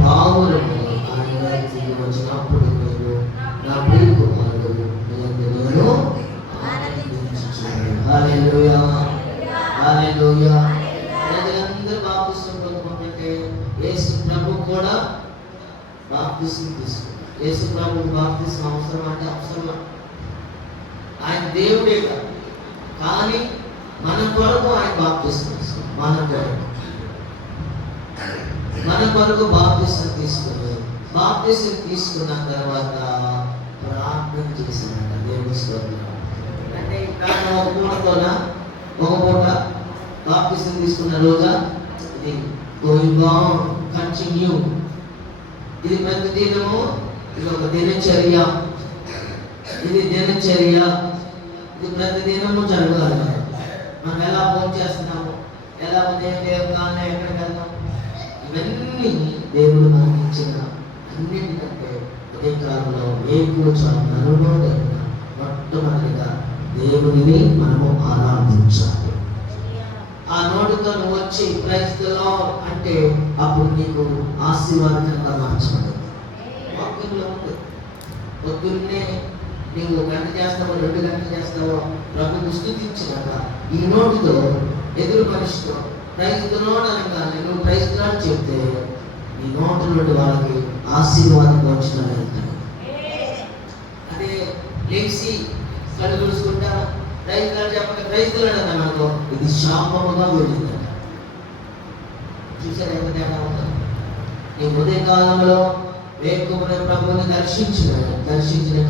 పావురము ఆయన తిరిగి వచ్చినప్పుడు మీరు నా ప్రియ కుమారుడు నేను ఆనందించుచున్నాను. హల్లెలూయా, హల్లెలూయా. ప్రజలందరూ బాప్తిస్మం పొందుకుంటే యేసు ప్రభు కూడా బాప్తిస్మం తీసుకున్నారు. యేసు ప్రభు బాప్తిస్మం అవసరం అంటే అవసరం. ఆయన దేవుడే కాదు, కానీ మన కొరకు ఆయన బాప్తిస్మం తీసుకున్నారు. మన కొరకు బాప్తిస్మం తీసుకున్నారు. బాప్తిస్మం తీసుకున్న తర్వాత ప్రార్థన చేసినాక దేవుని స్తోత్రం. అంటే ప్రార్థన ఒక పూట బాప్తిస్మం తీసుకున్న రోజా ఇది గోయింగ్ ఆన్ కంటిన్యూ. ఇది ప్రతిదినము, ఇది ఒక దినచర్య. ఇది ప్రతిదినము జరగాలి. మనం ఎలా భోజనం చేస్తున్నాము, ఎలా ఉదయం ఎక్కడికి వెళ్తాం, ఇవన్నీ దేవుడు మనకి ఇచ్చిన అన్నింటికంటే ఉదయకాలంలో నలుగులో మొట్టమొదటిగా దేవుడిని మనము ఆరాధించాలి. ఆ నోటితో నువ్వు వచ్చి ప్రైజ్ ది లార్డ్ అంటే అప్పుడు నీకు ఆశీర్వాదకంగా మార్చబడి వాక్యంలో ఉంది. పొద్దున్నే నీవు 1 గంట చేస్తావో 2 గంటలు చేస్తావో ప్రభుని స్తుతించినాక ఈ నోటితో ఎదురు మనిషితో ప్రైజ్ ది లార్డ్ అనగానే నువ్వు ప్రైజ్ ది లార్డ్ చెప్తే నీ నోటి నుండి వాళ్ళకి ఆశీర్వాదం వచ్చిన అదే లేచి కళ్ళు తుడుచుకుంటా ప్రైజ్ ది లార్డ్ చెప్పక ప్రైజ్ ది లార్డ్ అన్నాను, ఇది శాపముగా వెళ్ళిందంట. చూసారు ఎంత తేడా ఉందో? నీ ఉదయకాలంలో వేకువనే ప్రభువుని దర్శించిన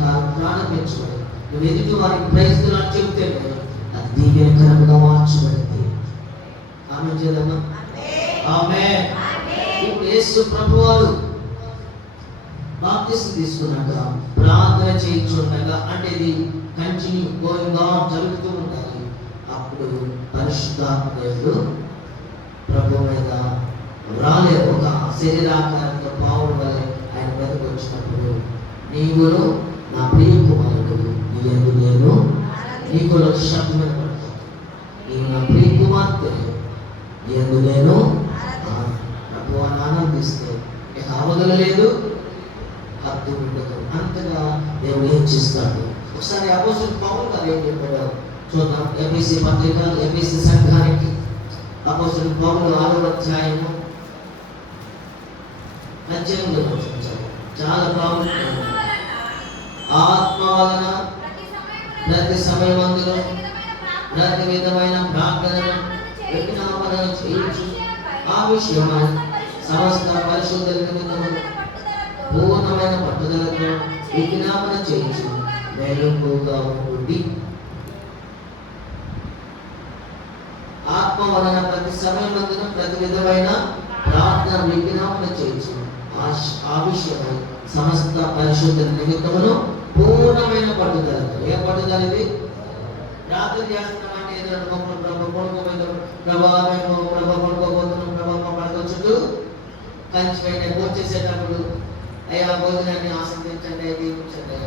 కాలం ప్రారంభించుకోండి. నువ్వు ఎదుటి వారికి ప్రైజ్ ది లార్డ్ చెప్తే అది దీవెనకరంగా మార్చబడింది. ఆమేన్ చేద్దామా? ఆమేన్. ఇప్పుడు యేసు ప్రభువారు బాప్తిస్మం తీసుకున్నాక ప్రార్థన చేయించుండగా అంటే ఇది కంటిన్యూ గోయింగ్ ఆన్ జరుగుతూ ఉండాలి. అప్పుడు పరిశుద్ధాత్మ దేవుడు ప్రభు మీద రాలే ఒక శరీరాకారంతో పావుడు వలె ఆయన మీదకి వచ్చినప్పుడు నీవును నా ప్రియ కుమారుడు నేను నీకు శబ్దం వినపడతాను. నీవు నా ప్రియ కుమార్తె నేను ప్రభు అని ఆనందిస్తే ఇక అవధులు లేదు, హద్దు ఉండదు. అంతగా దేవుడు హెచ్చిస్తాడు. ఒకసారి అపోస్తలుడు పౌలు గారు ఏం చెప్పాడో చూద్దాం. ఎఫెసీ పత్రిక ఎఫెసీ సంఘానికి అపోస్తలుడు పౌలు 6వ అధ్యాయము 18వ వచనం చాలా ప్రాముఖ్యం. ఆత్మ వలన ప్రతి సమయమందులో ప్రతి విధమైన ప్రార్థనను విజ్ఞాపనను చేయించు ఆ విషయమై సమస్త పరిశుద్ధుల నిమిత్తము పూర్ణమైన పట్టుదలతో విజ్ఞాపన చేయించు మెలకువగా ఉండి ఆత్మ వలన ప్రతి సమయమందున ప్రతి విధమైన ప్రార్థన విజ్ఞాపన చేయించు ఆ విషయమై సమస్త పరిశుద్ధ నిమిత్తమును పూర్ణమైన పట్టుదలతో. ఏ పట్టుదల ఇది? ప్రార్థన చేస్తున్నామంటే ఏదో పడుకోబోతున్నాం, ప్రభావ మా పడక చుట్టూ కంచి పైన భోంచేసేటప్పుడు అయ్యా భోజనాన్ని ఆస్వాదించండి, దీవించండి.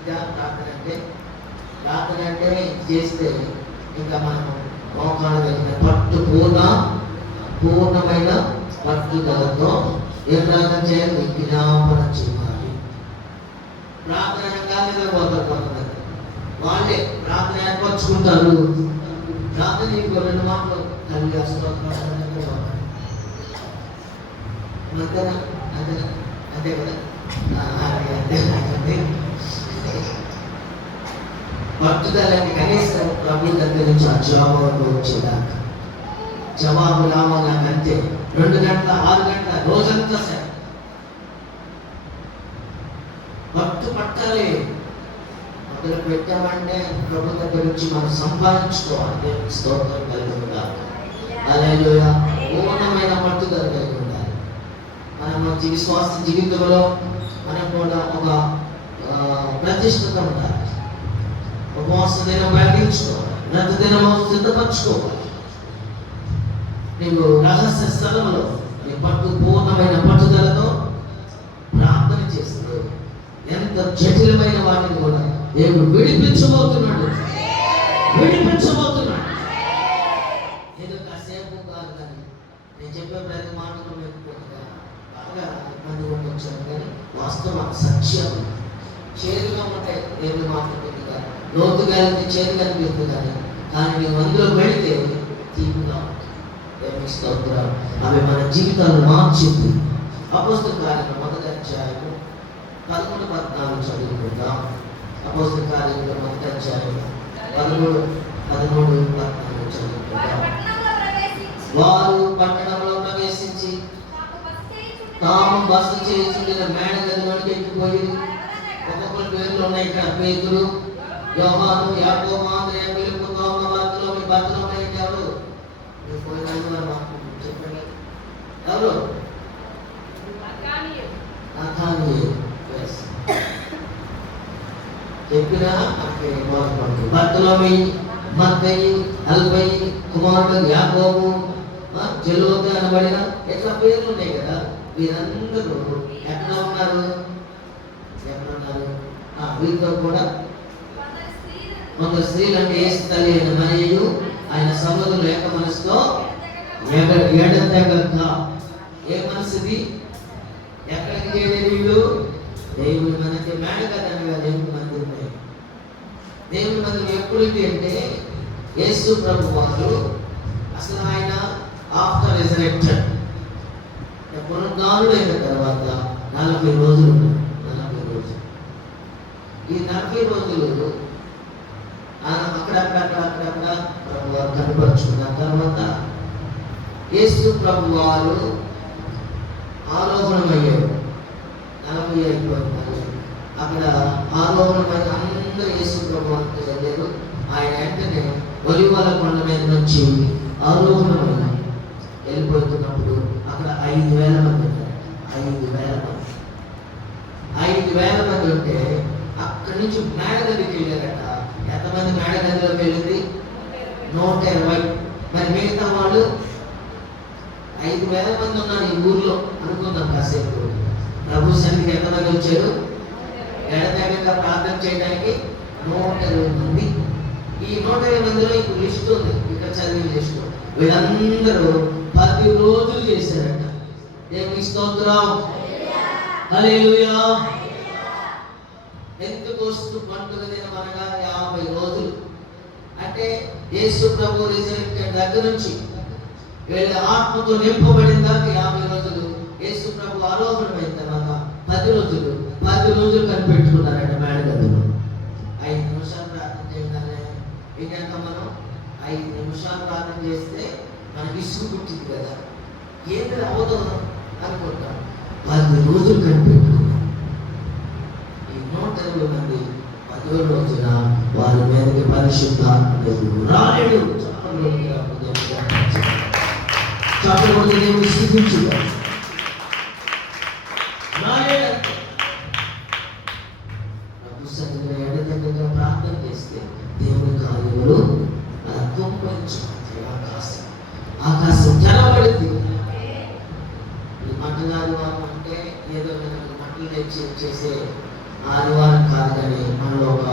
ఇదా ప్రార్థన అంటే? ప్రార్థన అంటే చేస్తే ఇంకా మనము మోకాలు కలిగిన పూర్ణమైన పట్టుదలతో ఏ ప్రార్థన చేయాలి? విజ్ఞాపన చేయాలి. ప్రార్థన నిద్రపోతారు కొంతమంది, వాళ్ళే ప్రార్థన ఏర్పరచుకుంటారు. ప్రార్థన ఇంకో 2 మాటలు తల్లి అంతే కదా. పట్టుదలని కనీసం ప్రభు దగ్గర నుంచి ఆ జవాబు వచ్చేదాకా. జవాబు రావాలంటే 2 గంటల 6 గంటల రోజంతా సరే పట్టాలి. మొదలు పెట్టామంటే ప్రభు దగ్గర నుంచి మనం సంపాదించుకోవాలి. స్తోత్రం కలుగుతుందా? హల్లెలూయా. పూర్ణమైన పట్టుదల కలిగి ఉండాలి. మనం విశ్వాస జీవితంలో మనం కూడా ఒక ప్రతిష్టత ఉండాలి. ఉపవాస దినం ప్రకటించుకోవాలి, వ్రత దినం సిద్ధపరచుకోవాలి. నీవు రహస్య స్థలంలో నీ పూర్ణమైన పట్టుదలతో ప్రార్థన చేస్తూ ఎంత జటిలమైన వాటిని కూడా దేవుడు విడిపించబోతున్నాడు. ఏదో కాసేపు కాదు, కానీ నేను చెప్పే ప్రతి మాటలు బాగా ఇబ్బంది ఉండొచ్చాను, కానీ వాస్తవం సత్యం. చేదుగా ఉంటాయి దేవుని మాట్లాడుతుంది, కానీ లోతుగా వెళ్తే చేదుగా అనిపిస్తుంది, కానీ నువ్వు అందులో వెళితే తీపుగా ఉంటుంది. అవి మన జీవితాలను మార్చింది. అపోస్తల కార్యములు 1వ అధ్యాయము 13, 14 చదువుకుందాం. అపోస్తల కార్యములు 1వ అధ్యాయం 13, 14 చదువుకుందాం. వారు పట్టణంలో ప్రవేశించి తాము బస చేయుచుండిన మేడ గదిలోనికి ఎక్కిపోయి, ఒక్కొక్కరి పేర్లు ఉన్నాయి ఇక్కడ. పేతురు, యోహాను, యాకోబు, ఆంద్రెయ, ఫిలిప్పు, తోమా, బర్తలోమి. బర్తలోమి అంటే ఎవరు? చెప్పండి, ఎవరు? చెప్పినా బర్తలోమి, మత్తయి, అల్ఫయి, కుమారుడు యాకోబు, జెలోతు అనబడిన ఎట్లా పేర్లు ఉన్నాయి కదా. వీరందరూ ఎక్కడ ఉన్నారు? వీరితో కూడా కొందరు స్త్రీలు అంటే యేసు తల్లి అయిన మరియు ఆయన సహోదరులు ఏక మనసుతో ఎడతెగక. ఏ మనసుది? ఎక్కడికి చేయలేదు వీళ్ళు? దేవుని మనకి మేడ కదనగా దేవుని మందిరమే. దేవుని మందిరం ఎప్పుడు అంటే యేసు ప్రభు వారు అసలు ఆయన ఆఫ్టర్ రిజరెక్టెడ్ పునరుద్ధానుడైన తర్వాత 40 రోజులు. ఈ 40 రోజులు అక్కడక్కడ ప్రభు వారు కనపరుచుకున్న తర్వాత యేసు ప్రభు వారు ఆరోహణమయ్యారు. 40 అయిపోయినారు. అక్కడ ఆరోహణమై అందరూ యేసు ప్రభు వారితో వెళ్ళారు. ఆయన వెంటనే ఒలివల కొండ మీద నుంచి ఆరోహణమై వెళ్ళిపోతున్నప్పుడు అక్కడ 5,000 మంది ఉంటారు. 5,000 మంది ఉంటే అక్కడి నుంచి మేడ గదికి వెళ్ళారట. ఎంతమంది మేడ గదిలోకి వెళ్ళింది? 120. మరి మిగతా వాళ్ళు 5,000 మంది ఉన్నారు ఈ ఊర్లో అనుకుందాం. కాసేపు ప్రభు సన్నిధికి ఎంతమంది వచ్చారు? ఎడతెగక ప్రార్థన చేయడానికి 120 మంది. ఈ 120 మందిలో ఇంకో లిస్ట్ ఉంది, ఇక్కడ చదివిన లిస్ట్. వీళ్ళందరూ 10 రోజులు చేశారట. దేవునికి స్తోత్రం, హల్లెలూయా. పెంతెకోస్తు పండుగ దినం అనగా 50 రోజులు. అంటే యేసు ప్రభు రిజరెక్టెడ్ దగ్గర నుంచి వీళ్ళ ఆత్మతో నింపబడిన దాకా 50 రోజులు. యేసు ప్రభు ఆరోహణమైన తర్వాత 10 రోజులు కనిపెట్టుకున్నారట మేడ గదిలో. 5 నిమిషాలు ప్రార్థన చేయగానే ఏంటంటే మనం 5 నిమిషాలు ప్రార్థన చేస్తే మనకి ఇసుకు పుట్టింది కదా, ఏది అవ్వదు అనుకుంటాం. 10 రోజులు కనిపెట్టుకున్నాం. ఈ 120 మంది 10వ రోజున వారి మీదకి పరిశుద్ధాత్మ దేవుడు రాలేడు. కార్యములు ఆకాశం ఆకాశం తెరబడింది. ఈ మంటల ఆదివారం అంటే ఏదో మంటలు తెచ్చి చేసే ఆదివారం కాదు, కానీ మనలో ఒక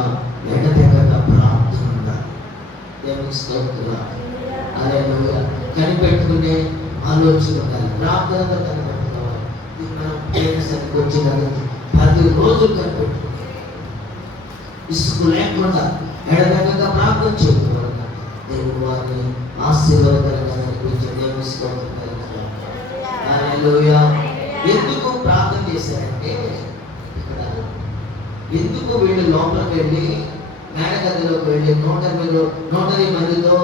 ఎడతెగక ప్రార్థన ఉండాలి. దేవుని స్తోత్రం. హల్లెలూయా. కనిపెట్టుకునే ఆలోచన ఉండాలి, ప్రార్థనతో కనిపెట్టుకోవాలి. ఇది మనం ప్రేమకి వచ్చిన 10 రోజులు కనిపెట్టుకోవాలి. ఇసుకు లేకుండా ఎడతెగక ప్రార్థన చేయడం దేవుడు వారిని ఆశీర్వాదకరంగా నడిపించే దేవుని స్తోత్రం. హల్లెలూయా. ఎందుకు ప్రార్థన చేశారంటే, ఇక్కడ ఎందుకు వీళ్ళు లోపలికి వెళ్ళి మేడగదిలోకి వెళ్ళి 120 మందితో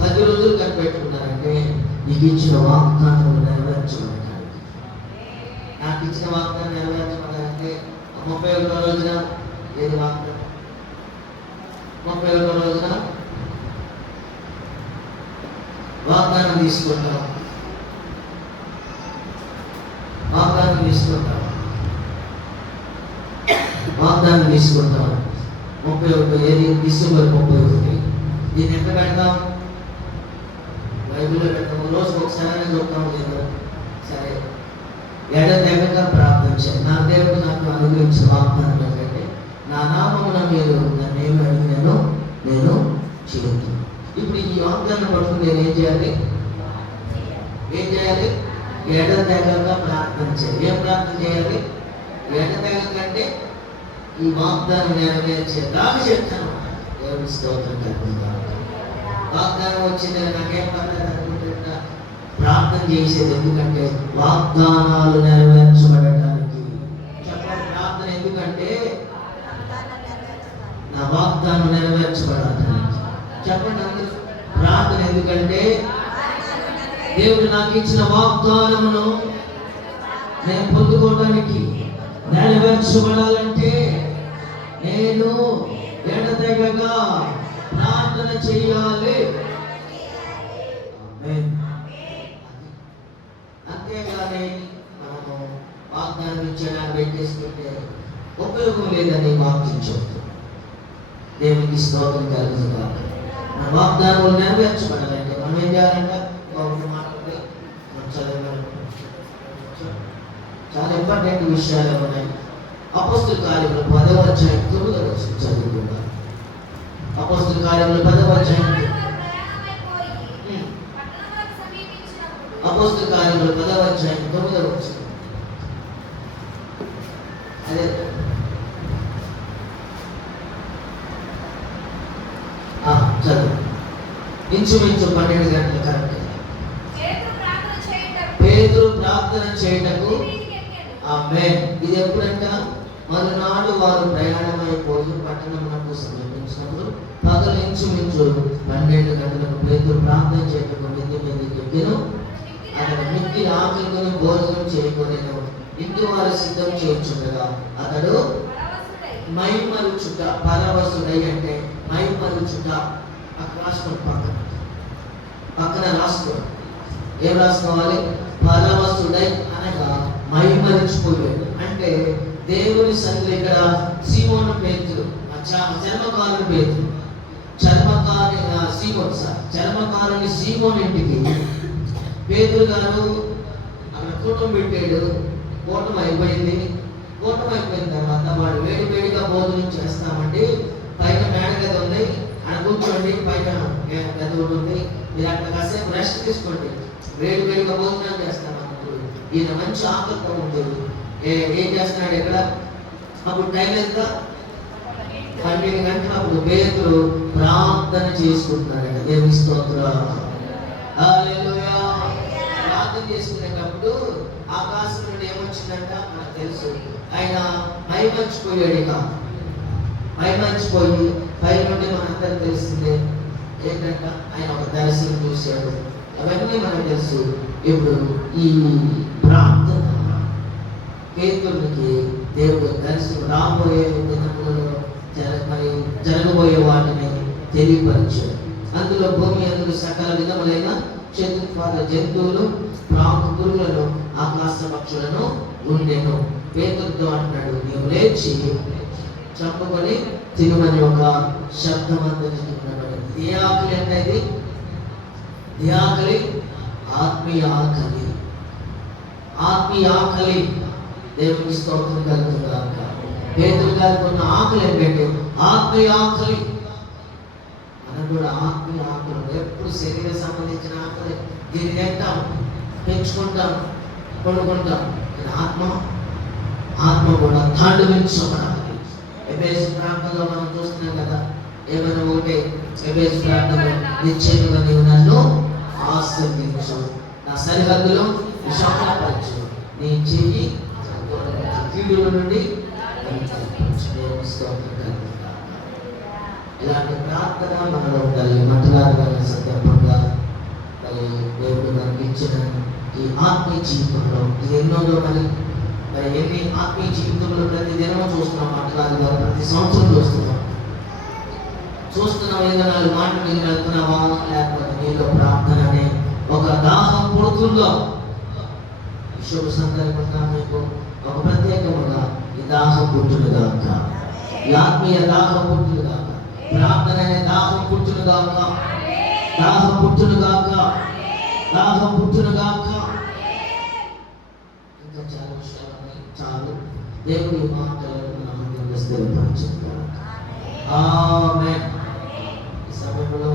10 రోజులు కనిపెట్టుకున్నారంటే, నీకు ఇచ్చిన వాగ్దానం నెరవేర్చబడటానికి. నాకు ఇచ్చిన వాగ్దానం నెరవేర్చబడాలంటే 31 రోజున ఏది వాగ్దానం? 31 రోజున వాగ్దానం తీసుకుంటాం. వాగ్దానం తీసుకుంటాం 31 ఏది? డిసెంబర్ 31. దీన్ని ఎక్కడ పెడతాం? బైబిల్లో పెడతాం. రోజు ఒకసారి చెప్తాం లేదు. సరే, ఎడతెగక ప్రార్థన చేయాలి. నా దేవుడు నాకు అనుగ్రహించిన వాగ్దానం ఏంటంటే, నా నామమున మీరు నన్ను ఏమి అడిగినానో నేను చెబుతాను. ఇప్పుడు ఈ వాగ్దానం పట్టుకుని నేను ఏం చేయాలి? ఎడతెగక ప్రార్థన చేయాలి. ఏం ప్రార్థన చేయాలి? ఎడతెగక అంటే ఈ వాగ్దానం నెరవేర్చేదాకా చెప్తాను. దేవుని స్తోత్రం కలుగుతుంది. వాగ్దానం వచ్చింది నాకేం పర్లేదు అనుకుంటున్నా ప్రార్థన చేసేది. ఎందుకంటే వాగ్దానాలు నెరవేర్చబడటానికి. చెప్పండి, ప్రార్థన ఎందుకంటే నా వాగ్దానం నెరవేర్చబడటానికి. చెప్పండి అందరూ, ప్రార్థన ఎందుకంటే దేవుడు నాకు ఇచ్చిన వాగ్దానమును నేను పొందుకోవడానికి, నెరవేర్చబడాలంటే నేను ఎడతెగగా ప్రార్థన చేయాలి. అంతేగాని మనము వాగ్దానం ఇచ్చేదాన్ని పెట్టేసుకుంటే ఉపయోగం లేదని వాక్యించవద్దు. దేవునికి స్తోత్రం కలుగుతుంది. మన వాగ్దానాలు నెరవేర్చబడాలంటే మనం ఏం చేయాలంటే చాలా ఇంపార్టెంట్ విషయాలు ఉన్నాయి. అపోస్తల కార్యములు 10వ అధ్యాయం 9వ వచనం చదువుకుందాం. అపోస్తల కార్యములు 10వ అధ్యాయం అపోస్తల కార్యములు 10వ అధ్యాయం 9వ వచనం. అదే చదువు. ఇంచుమించు 12 గంటల కరెక్ట్. పేతురు ప్రార్థన చేయటకు. ఆమేన్. ఇది ఎప్పుడంట? మరునాడు వారు ప్రయాణమైపోయి పట్టణమునకు సమీపించినప్పుడు పగలు ఇంచుమించు 12 గంటలకు పేతురు ప్రార్థన చేయటకు మిద్ది మీదకి ఎక్కెను. అతడు మిక్కిలి ఆకలితో భోజనం చేయకొనెను. ఇంటి వారు సిద్ధం చేయించుండగా అతడు మైమరుచుట, పరవశుడై అంటే మైమరుచుట. అక్కడ రాసుకోండి, పక్కన రాసుకోండి. ఏం రాసుకోవాలి? పరవశుడై అనగా మైమరిచిపోయాడు. అంటే దేవుని సన్నిధిలో ఇక్కడ సీమోను పేతురు, చర్మకారుని పేతురు, చర్మకారుని సీమోను ఇంటికి పేతురు గారు అక్కడ కూటం పెట్టాడు. కూటం అయిపోయిన తర్వాత వాడు వేడిగా భోజనం చేస్తామండి. పైన మేడగది ఉంది, అక్కడ కూర్చోండి. పైన గది ఉంటుంది, మీరు అక్కడ కాసేపు రెస్ట్ తీసుకోండి, వేడిగా భోజనం చేస్తాను. ఈయన మంచి ఆకలితో ఉంటుంది. ఏం చేస్తున్నాడు ఇక్కడ? అప్పుడు టైం ఎంత? 12 గంటలు. అప్పుడు పేతురు ప్రార్థన చేసుకుంటున్నాడు. దేవుని స్తోత్రం. హల్లెలూయా. ప్రార్థన చేసుకునేటప్పుడు ఆకాశం నుండి ఏమొచ్చిందంట మనకు తెలుసు. ఆయన మైమర్చిపోయాడు. ఇక మైమర్చిపోయి పై నుండి మనందరికి తెలిసిందే ఏంటంట, ఆయన ఒక దర్శనం చూశాడు. అవన్నీ మనకు తెలుసు. ఇప్పుడు ఈ ప్రార్థన పేతురునికి దేవుడు దర్శనం రాబోయే దినములలో మరి జరగబోయే వాటిని తెలియపరిచాడు. అందులో భూమి అందులో సకల విధములైన చతుర్పాద జంతువులు, ప్రాకు పురుగులను, ఆకాశ పక్షులను ఉండెను. పేతురుతో అంటున్నాడు, నీవు లేచి చంపుకొని తినమని ఒక శబ్దం అందరికీ వినబడింది. ఏ ఆకలి అంటే ఇది? ఏ ఆకలి? ఆత్మీయ ఆకలి. ఆత్మీయ ఆకలి. దేవునికి స్తోత్రం కలుగుతుందాక. పేతురు గారికి ఉన్న ఆకలి ఏంటంటే ఆత్మీయ ఆకలి. మనం కూడా ఆత్మీయ ఆకలి, ఎప్పుడు శరీర సంబంధించిన ఆకలి. దీన్ని తింటాం, పెంచుకుంటాం, కొనుక్కుంటాం. ఆత్మ కూడా తాండవించబడాలి. ఎబేసు ప్రాంతంలో మనం చూస్తున్నాం కదా, ఏమైనా ఒకటే ఎబేసు ప్రాంతంలో నిశ్చయముగా నీవు నన్ను ఆశీర్వదించు, నా సరిహద్దులో విశాలపరచు, నీ చెయ్యి కీడుల నుండి ఇలాంటి ప్రార్థన మనలో ఉండాలి. మటలాగా సందర్భంగా మరి దేవుడు మనకి ఇచ్చిన ఈ ఆత్మీయ జీవితంలో ఇది ఎన్నోలో మరి ఎన్ని ఆత్మీయ జీవితంలో ప్రతి దినమూ చూస్తున్నాం. మటలాగా ప్రతి సంవత్సరం చూస్తున్నాం. ఏదో 4 మాటలు మీరు వెళ్తున్నావా, లేకపోతే నీలో ప్రార్థన అనే ఒక దాహం పుడుతుందో, శుభ సందర్భంగా మీకు ఒక ప్రత్యేకముగా ఈ దాహం పుట్టునుగాక, ఈ ఆత్మీయ దాహం పుట్టునుగాక, ప్రార్థన అనే దాహం పుట్టునుగాక, దాహం పుట్టునుగాక, దాహం పుట్టునుగాక. ఇంకా చాలా విషయాలు చాలు. దేవుడి మాటలను మనం స్థిరపరచుగాక. ఆమేన్. ఈ సమయంలో